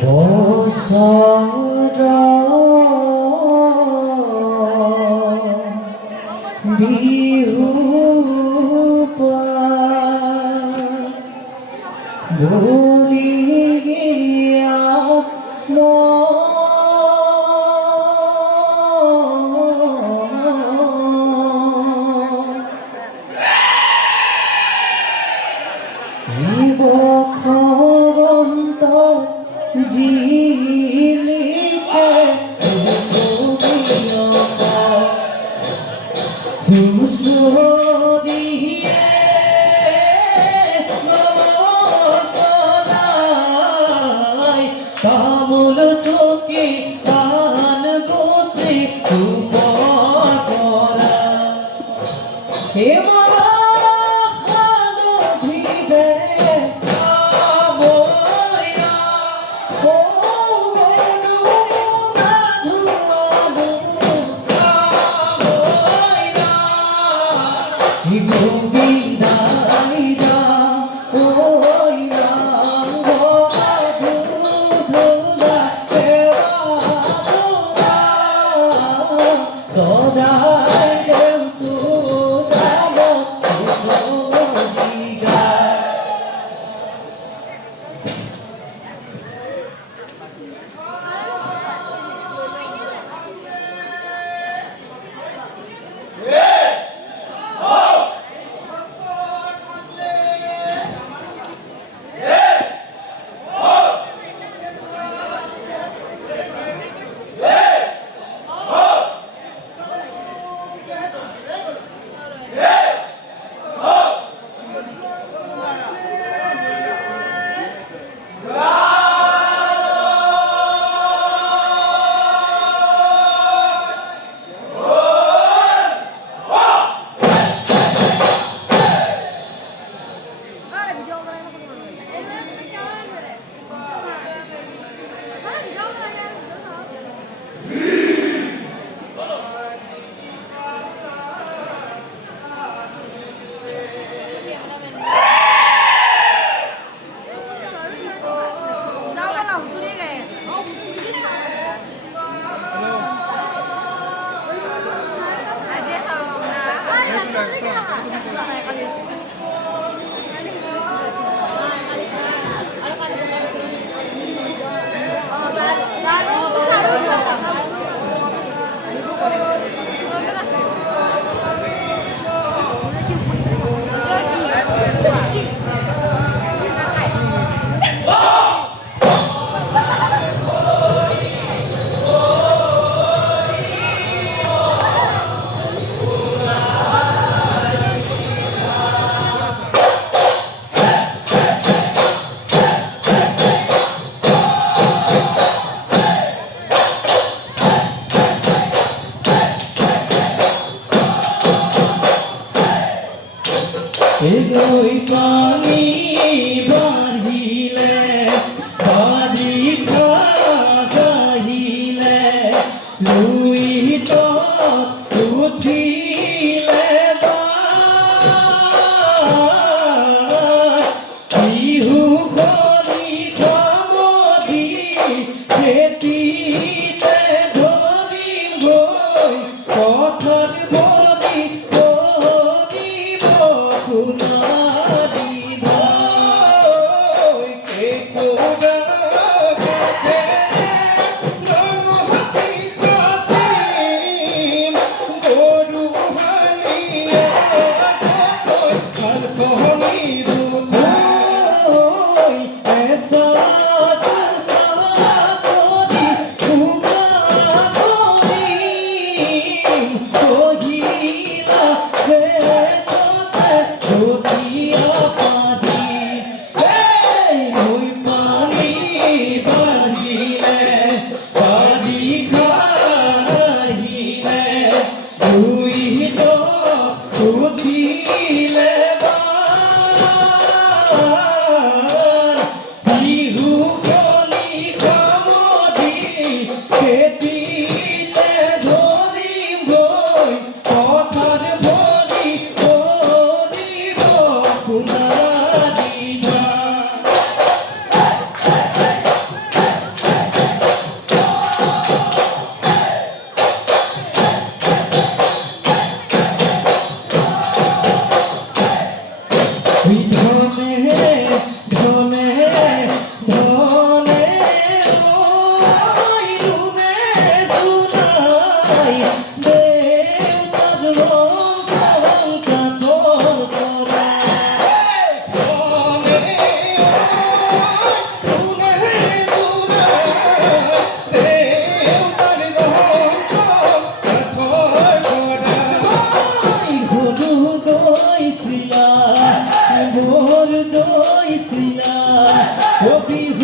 Oh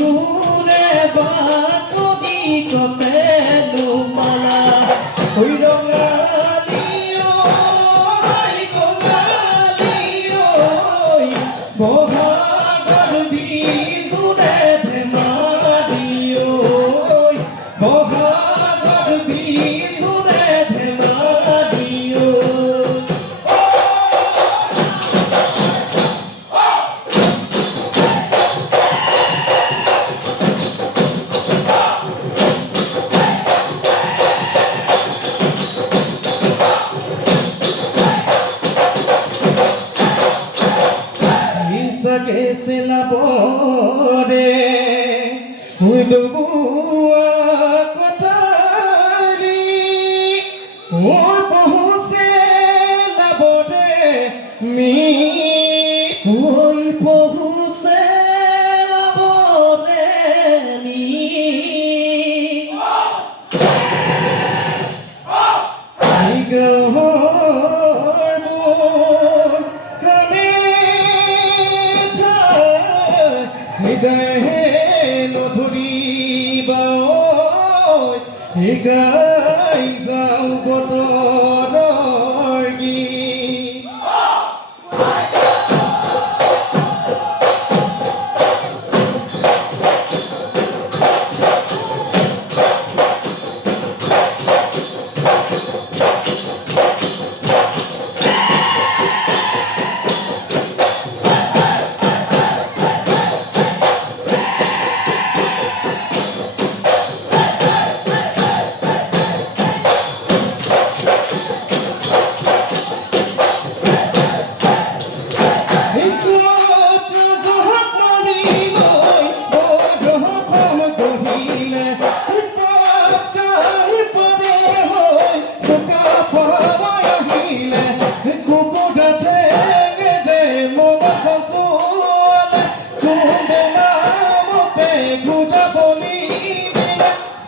বিহুৰে বাতৰি কতে লুমালা ঐ ৰঙালী ঐ কঙালী ঐ বহাগৰ বিহুৰে ধেমালি ঐ বহাগৰ বিহুৰে ধেমালি ঐ que se labore muy dubua kotari muy pohuse labore mi muy pohuse labore mi I go হৃদয়ে নধৰিবা গাই যাওঁ বতৰৰ গীত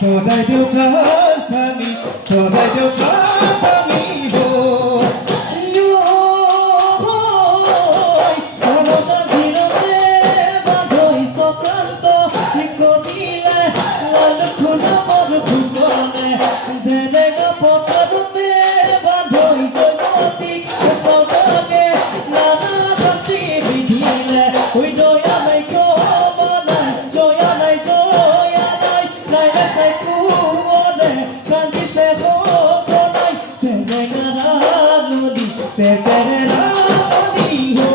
Sodai deu kastami, sodai deu kastami ho. Yo, como tranquilo te badoi sopranto, icodile la locura por putone, zedega potadute badoi joyoti, saudade nada pasti vidile, oi doya mai koma joya nai joya nai nai sai ku ode kanti se ho konai zedega ragoli te tere ragoli ho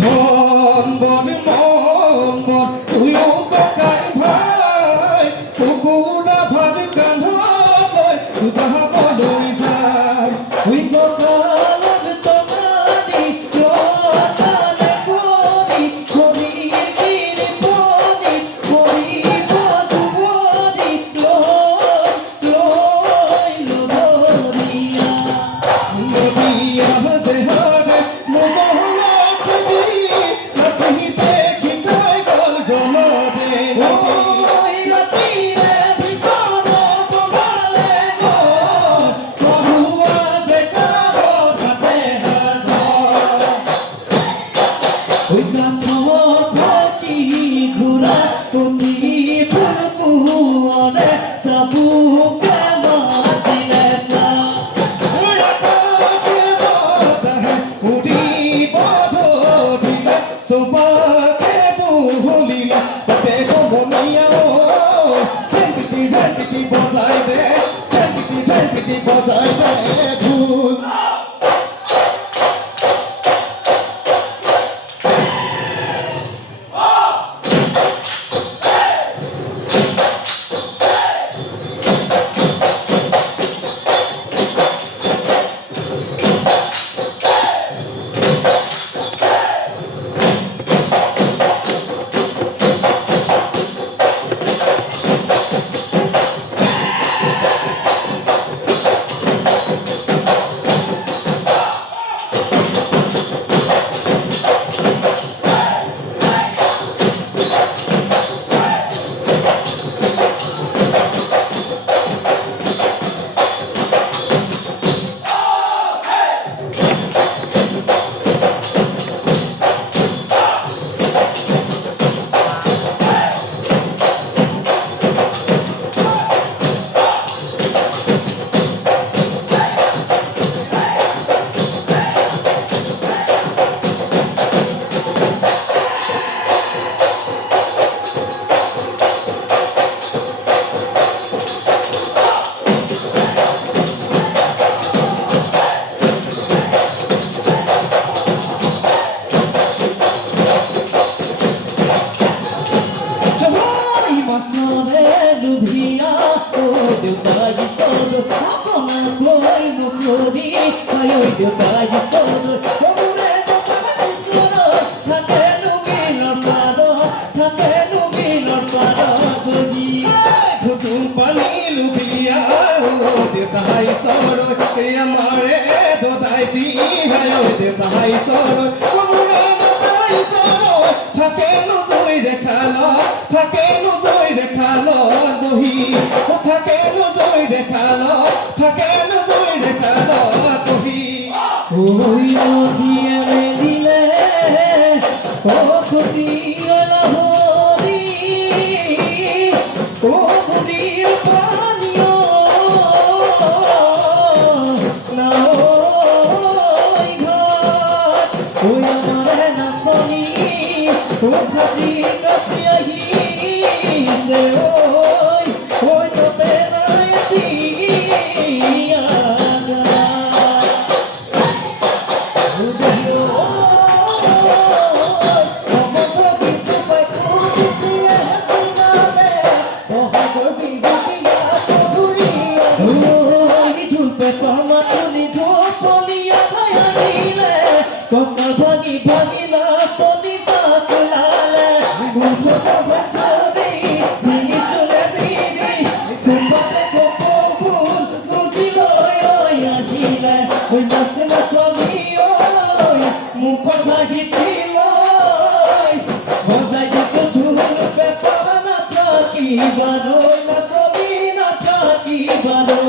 ধন বন মন বন তুইও ককাই ভাই কুকুৰা ভাত কান্ধলৈ যাবলৈ যায় তুই কঁকালত টঙালি ৰতালে কৰি কৰি গিৰি পনি কৰিব দুবৰি লৈ লবৰীয়া নদীয়া দেহৰে বজাই দে ঢোল ঐ মাছৰে লোভিয়া ঐ দেউতা ঈশ্বৰ আপোনাকৈ নচৰি ঐ দেউতা ঈশ্বৰ মোৰে দেউতা ঈশ্বৰ থাকেনো বিলৰ পাৰত থাকেনো বিলৰ পাৰত যদি ঘুগুন পানী লোভিয়া ঐ দেউতা ঈশ্বৰ আমাৰে দদাইটি ঐ দেউতা ঈশ্বৰ মোৰে দেউতা ঈশ্বৰ থাকেনো জয় দেখালো থাকেনো জয় দেখালো বহি থাকেনো জয় দেখালো থাকেনো জয় দেখালো বহি ওই নদীয়ে মেলিলে ও খুদি অলহরি ও বুড়ির পানিও না ওই ঘর ওই আমার নাচনি ও খাজি কাছে আহিছে ঐ ঐ তোতে নাই দিয়া ককাল ভাঙি ভাঙি না সনি চাকলালে মুঠো ভেতরি ভেঙে চলে দিদি কুপালে গোপুল বুঝিল ওই আহিলে ওই নাচে নাচনি ওই মুখ ভাগি দিল বজাই দিছো ঢোল পেপা না থাকি বারো নাচনি না থাকি বারো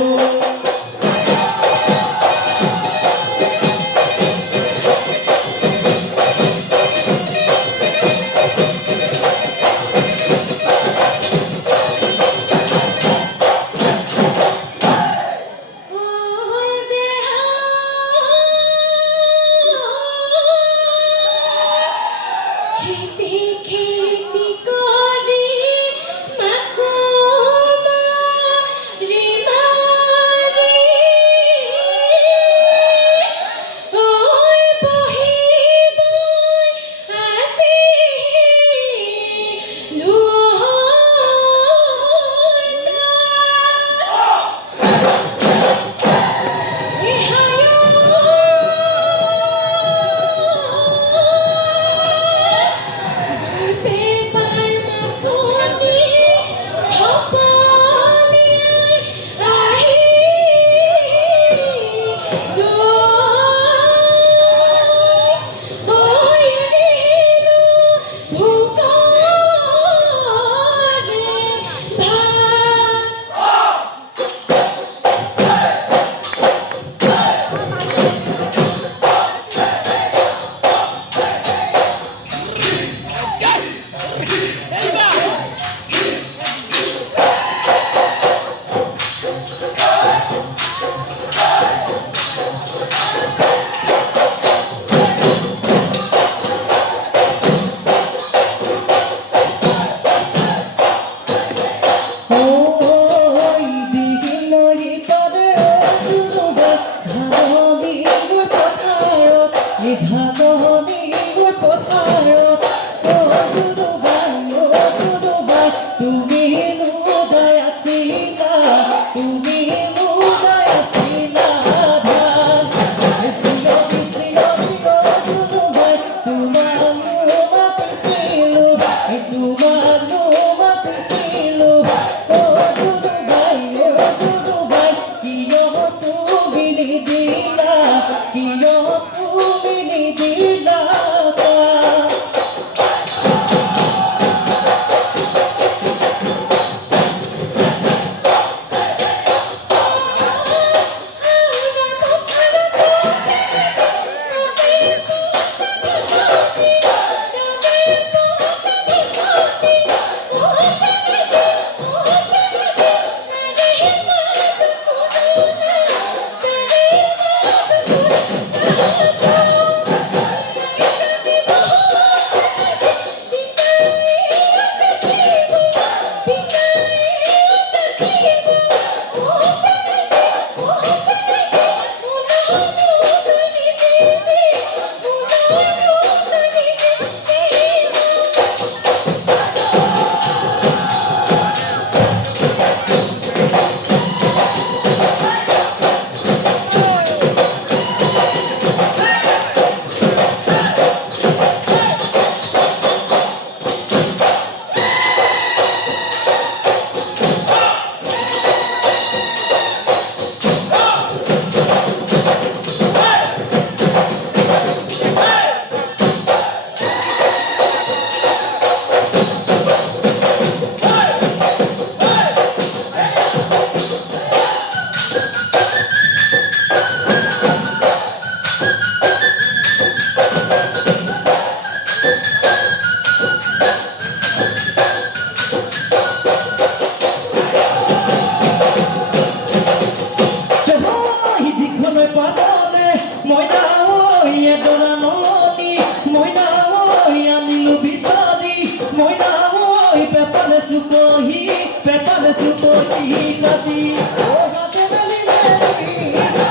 রহি পেপার সুতোটি কাজি ও হাতে নালি মেরি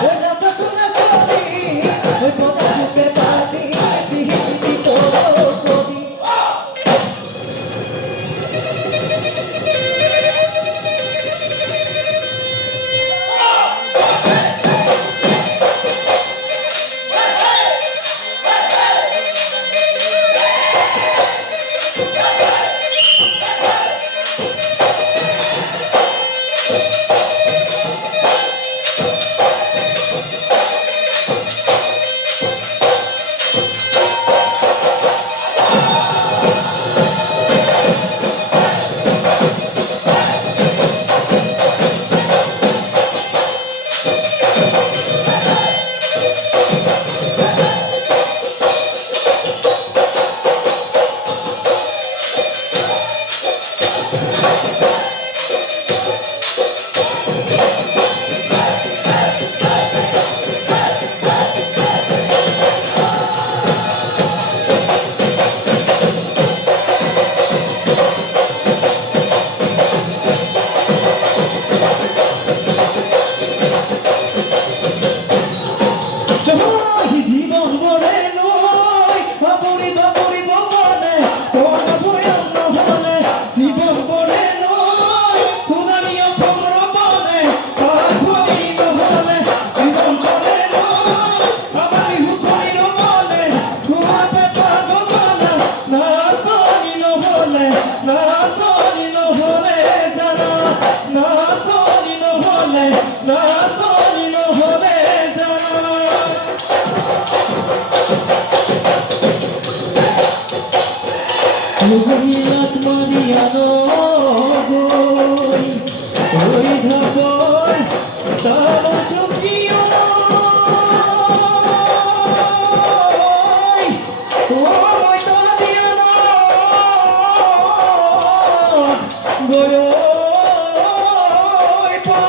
ও নাসা সুনা সরি ও পজা সুকে পাতি দিহি তো কোদি জীবন বড়ে নয় অপরিত করিব মনে তোমার বয়ান নহলে জীবন বড়ে নয় খুদানিও খবর বনে পাখনি নহলে জীবন বড়ে নয় আমারি হুকমির মনে ঘুমাতে পারবো না না সনি নহলে জানা না সনি নহলে জানা Lumilat Mariano Goy Oy Dhaboy Tamo Chukio Oy Tadiano Goy Oy Pa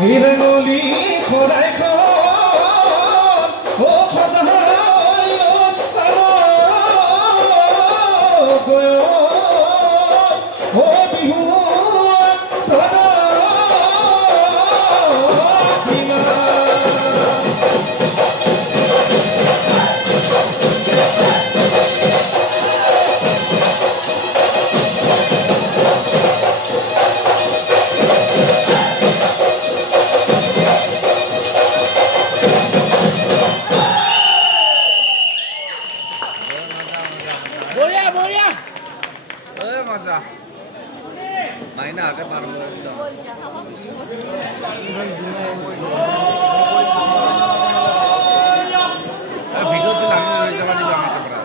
Irengoli Korai মজা মাইনা হাতে পারবো ভিডিও তো আমি যাবা দিব আমাকে পড়া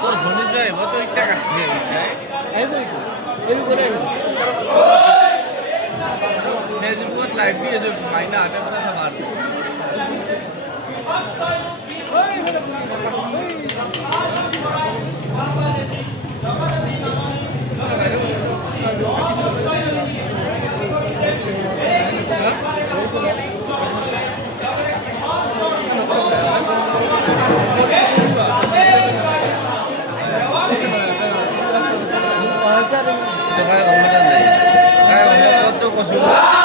তোর ফোনে যায় কত টাকা দিয়েছে फेसबुक लाइव भी है जो मायना आने वाला सामान Itu kayak ngomongin nih, kayak ngomong tuh kosong.